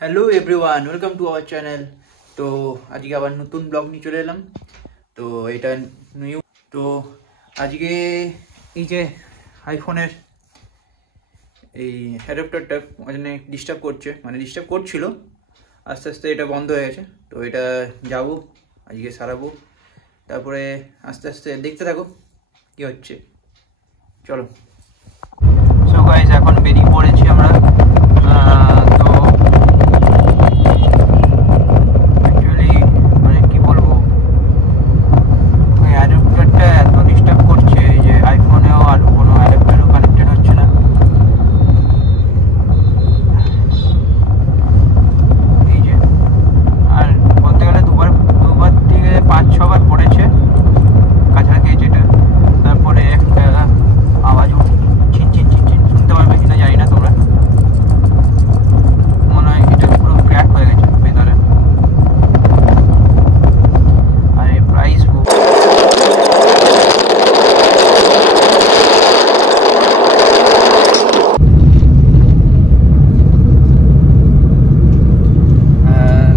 Hello everyone, welcome to our channel. তো আজকে আবার নতুন ব্লগ নিয়ে চলে এলাম। তো এটা নিউ। তো আজকে এই যে আইফোনের এই অ্যাডাপ্টারটা মানে ডিস্টার্ব করছিল, আস্তে আস্তে এটা বন্ধ হয়ে গেছে। তো এটা যাবো আজকে সারাবো, তারপরে আস্তে আস্তে দেখতে থাকো কি হচ্ছে। চলো। সো গাইস, এখন বেরিয়ে পড়েছি আমরা। তো অ্যাকচুয়ালি মানে কি বলবো, ওই অ্যাডাপ্টারটা এত ডিস্টার্ব করছে যে আইফোনেও আর কোনো অ্যাডাপ্টারও কানেক্টেড হচ্ছে না। এই যে আর বলতে গেলে দুবার থেকে 5-6 বার পড়েছে কাছাকাছি যেটা। তারপরে একটা আওয়াজ চিন চিন চিন চিন শুনতে পারবে কিনা জানি না তোমরা। মনে হয় এটা পুরো ক্র্যাক হয়ে গেছে ভেতরে। আর এই প্রাইস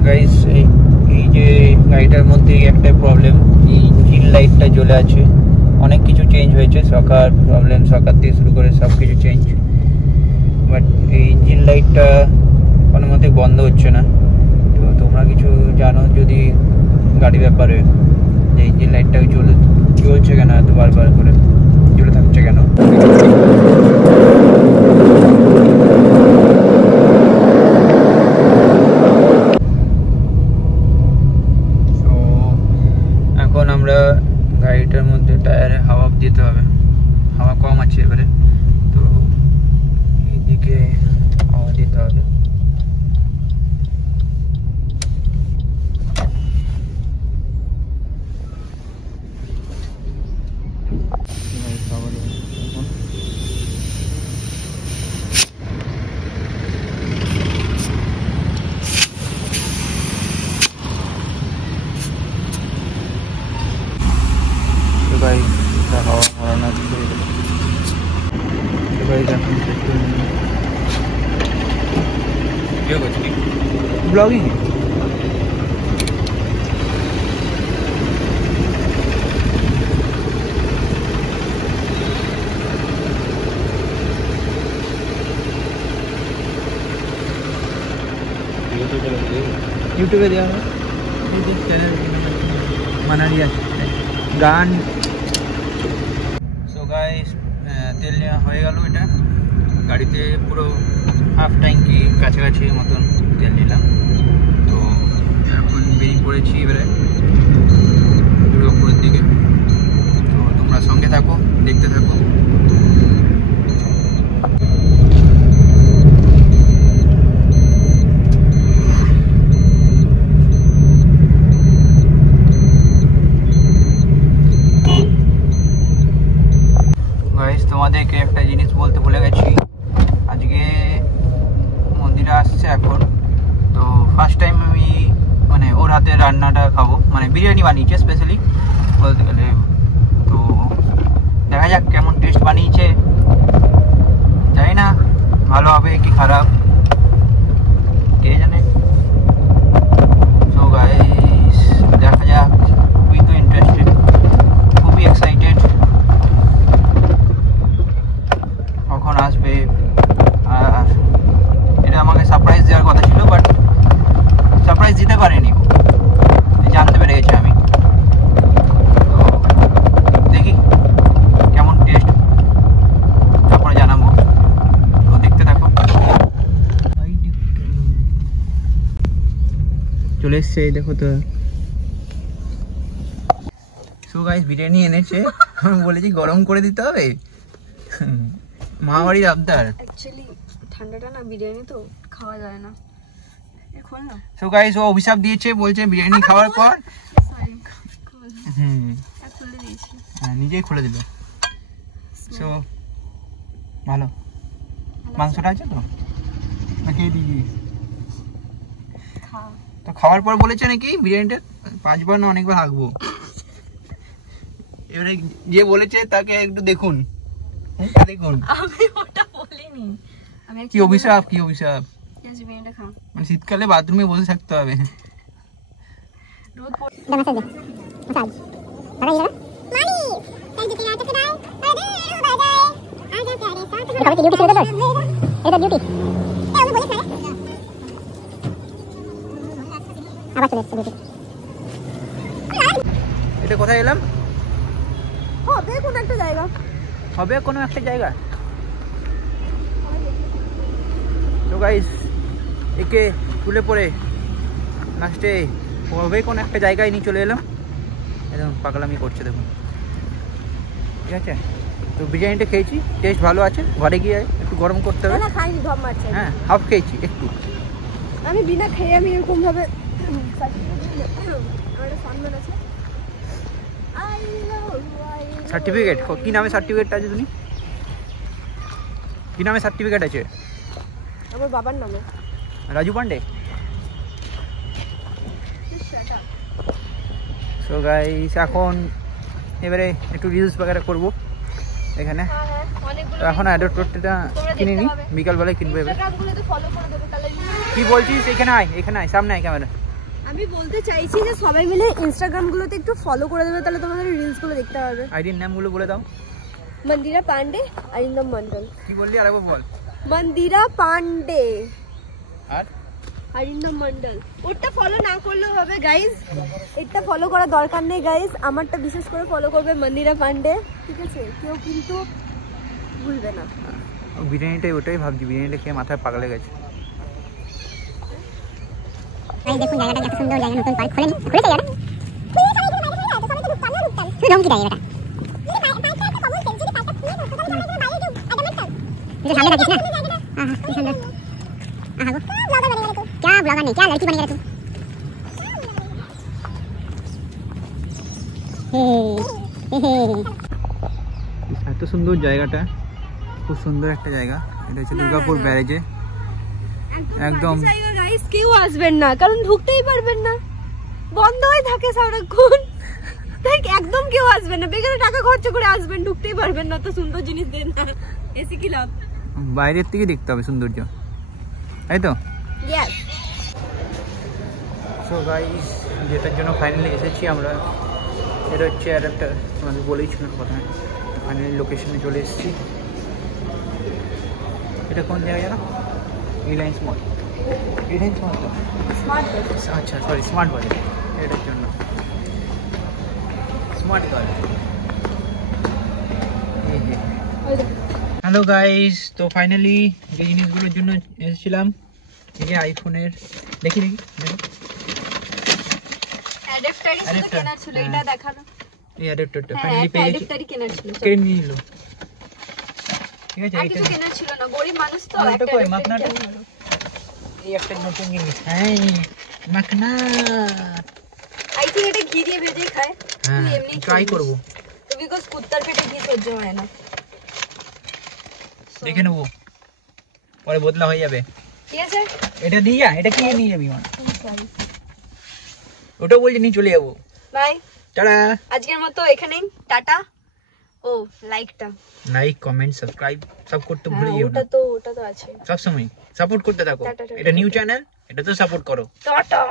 গাইস, এই যে গাড়িটার মধ্যে একটা প্রবলেম, এই ইঞ্জিন লাইটটা জ্বলে আছে। অনেক কিছু চেঞ্জ হয়েছে, সকার থেকে শুরু করে সব কিছু চেঞ্জ, বাট এই ইঞ্জিন লাইটটা কোনো মতে বন্ধ হচ্ছে না। তো তোমরা কিছু জানো যদি গাড়ি ব্যাপারে, যে ইঞ্জিন লাইটটা জ্বলছে কেন, এত বারবার করে জ্বলে থাকছে কেন। তো এখন আমরা গাড়িটার মধ্যে টায়ারে হাওয়া দিতে হবে, হাওয়া কম আছে এবারে। তো এইদিকে হাওয়া দিতে হবে। ब्लॉगिंग है। यूट्यूबे दिया चैनल मानालिया গান। সো গাইস, তেল নেওয়া হয়ে গেল। এটা গাড়িতে পুরো হাফ ট্যাঙ্কি কাছাকাছি মতন তেল নিলাম। তো এখন বেরিয়ে পড়েছি এবারে দুর্গাপুরের দিকে। তো তোমরা সঙ্গে থাকো, দেখতে থাকো। তোমাদেরকে একটা জিনিস বলতে ভুলে গেছি, আজকে মন্দিরে আসছে এখন। তো ফার্স্ট টাইম আমি মানে ওর হাতে রান্নাটা খাবো, মানে বিরিয়ানি বানিয়েছে স্পেশালি বলতে গেলে। তো দেখা যাক কেমন টেস্ট বানিয়েছে, জানি না ভালো হবে কি খারাপ, কে জানে। সো গাইস, দেখা যাক। খুবই তো ইন্টারেস্টেড, খুবই এক্সাইটেড কখন আসবে। আর এটা আমাকে সারপ্রাইজ দেওয়ার কথা ছিল, বাট সারপ্রাইজ দিতে পারিনি, জানতে পেরে গেছি আমি। তো দেখি কেমন টেস্ট, তারপরে জানাবো। তো দেখতে থাকো। চলে এসছে, দেখো তো। সো গাইস, বিরিয়ানি এনেছে, আমি বলেছি গরম করে দিতে হবে। মামাবাড়ির আবদার। অ্যাকচুয়ালি ঠান্ডাটা না, বিরিয়ানি তো খাওয়া যায় না। এখন না সো গাইস, ও অভিশাপ দিয়েছে, বলছে বিরিয়ানি খাওয়ার পর সরি খুলে দিয়েছি। হ্যাঁ, নিজেই খুলে দিল। সো ভালো মাংসটা আছে তো নাকি দিদি? তো খাওয়ার পর বলেছে নাকি বিরিয়ানিটা 5বার না অনেকবার হাঁকবো। এবারে যে বলেছে তাকে একটু দেখুন, দেখুন। আমি ওটা বলিনি, আমি কি অভিশাপ, কি অভিশাপ। আছে বিরিয়ানিটা খা। মানে শীতকালে বাথরুমে বসে থাকতে হবে। রোদ পড়ে এটা কোথায় এলাম? হবে কোন একটা জায়গা, হবে কোনো একটা জায়গা। তো গাইস একে তুলে পড়ে লাস্টে হবে কোনো একটা জায়গায় নিয়ে চলে এলাম। একদম পাগলামি করছে দেখুন, ঠিক আছে। তো বিরিয়ানিটা খেয়েছি, টেস্ট ভালো আছে। ঘরে গিয়ে একটু গরম করতে হবে। না খাইনি, ধপ মারছে। হ্যাঁ হাফ খেয়েছি একটু। আমি বিনা খেয়ে আমি এরকম ভাবে সার্টিফিকেট কি নামে সার্টিফিকেটটা আছে? তুমি কি নামে সার্টিফিকেট আছে? আমার বাবার নামে, রাজু পান্ডে। সো গাইস এখন এবারে একটু রিলস বাগেরা করবো এখানে। তো এখন অ্যাডাপ্টারটা কিনে নিই, বিকালবেলায় কিনবো। এবার কি বলছিস? এখানে আয়, এখানে আয়, সামনে আয় ক্যামেরা। আমি বলতে চাইছি যে সবাই মিলে ইনস্টাগ্রাম গুলোতে একটু ফলো করে দেবে, তাহলে তোমাদের রিলস গুলো দেখতে পারবে। আইডির নামগুলো বলে দাও। মন্দিরা পান্ডে, অরিন্দম মন্ডল। কি বললি আরেকবার বল। মন্দিরা পান্ডে আর অরিন্দম মন্ডল। ওটা ফলো না করলেও হবে গাইস, এটা ফলো করার দরকার নেই গাইস। আমারটা বিশেষ করে ফলো করবে মন্দিরা পান্ডে, ঠিক আছে? কেউ কিন্তু ভুলবে না। বিরিয়ানিটাই ওটাই ভাবছি, বিরিয়ানিটা খেয়ে মাথায় পাগলে গেছে। এই দেখুন জায়গাটা কত সুন্দর জায়গা, নতুন পার্ক খুলেছে জায়গাটা। রং কি জায়গাটা? ये सामने था किसना? हां हां सुंदर। हां क्या ब्लॉगर नहीं, क्या लड़की बन गया तू? এত সুন্দর জায়গাটা, খুব সুন্দর একটা জায়গা। এটা হচ্ছে দুর্গাপুর ব্যারেজে একদম। জায়গা গাইস, কেউ আসবেন না কারণ ঢুকতেই পারবেন না, বন্ধ হয়ে থাকে সারাক্ষণ। তাই একদম কেউ আসবেন না, বেকার টাকা খরচ করে আসবেন, ঢুকতেই পারবেন না। তো সুন্দর জিনিস দেন না, এসে কি লাভ? বাইরের থেকে দেখতে হবে সৌন্দর্য, তাই তো? ইয়েস। সো গাইস যেটার জন্য ফাইনালি এসেছি আমরা, এটা হচ্ছে আর একটা তোমাদের বলেইছিলাম প্রথমে, ফাইনালি লোকেশনে চলে এসেছি। এটা কোন জায়গায় জানো? রিলায়েন্স মল। রিলায়েন্স মল তো? আচ্ছা সরি, স্মার্ট বাজার। এটার জন্য স্মার্ট বাজার। হ্যালো গাইস, তো ফাইনালি যে জিনিসগুলোর জন্য এসেছিলাম, এই যে আইফোনের, দেখি দেখি অ্যাডাপ্টারই ছিল কেনার ছিল, এটা দেখানো। এই অ্যাডাপ্টারটা ফাইনালি পেয়ে গেছি, অ্যাডাপ্টারই কেনার ছিল, কিনে নিয়ে নিলাম। ঠিক আছে, আর এইটা কিছু কেনার ছিল না, গরিব মানুষ তো। এটা কই মাখনাটা? এই একটা নতুন জিনিস, হ্যাঁ মাখনা। আই থিঙ্ক এটা ঘি দিয়ে ভেজে খায়। হ্যাঁ এমনি ট্রাই করব, তো বিকজ কুত্তার পেটে ঘি সহ্য হয় না। দেখে নেবো, পরে বদলা হয়ে যাবে। ঠিক আছে, এটা দিয়ে যা, এটা কি নিয়ে যাবি? মানে ওটা বলছি নিয়ে চলে যাবো। বাই, টাটা। আজকের মতো এখানেই, টাটা। ও লাইকটা, লাইক কমেন্ট সাবস্ক্রাইব সব করতে ভুলে যেও না। ওটা তো আছে। সব সময় সাপোর্ট করতে থাকো। টাটা, টাটা, এটা নিউ চ্যানেল, এটা তো সাপোর্ট করো। টাটা।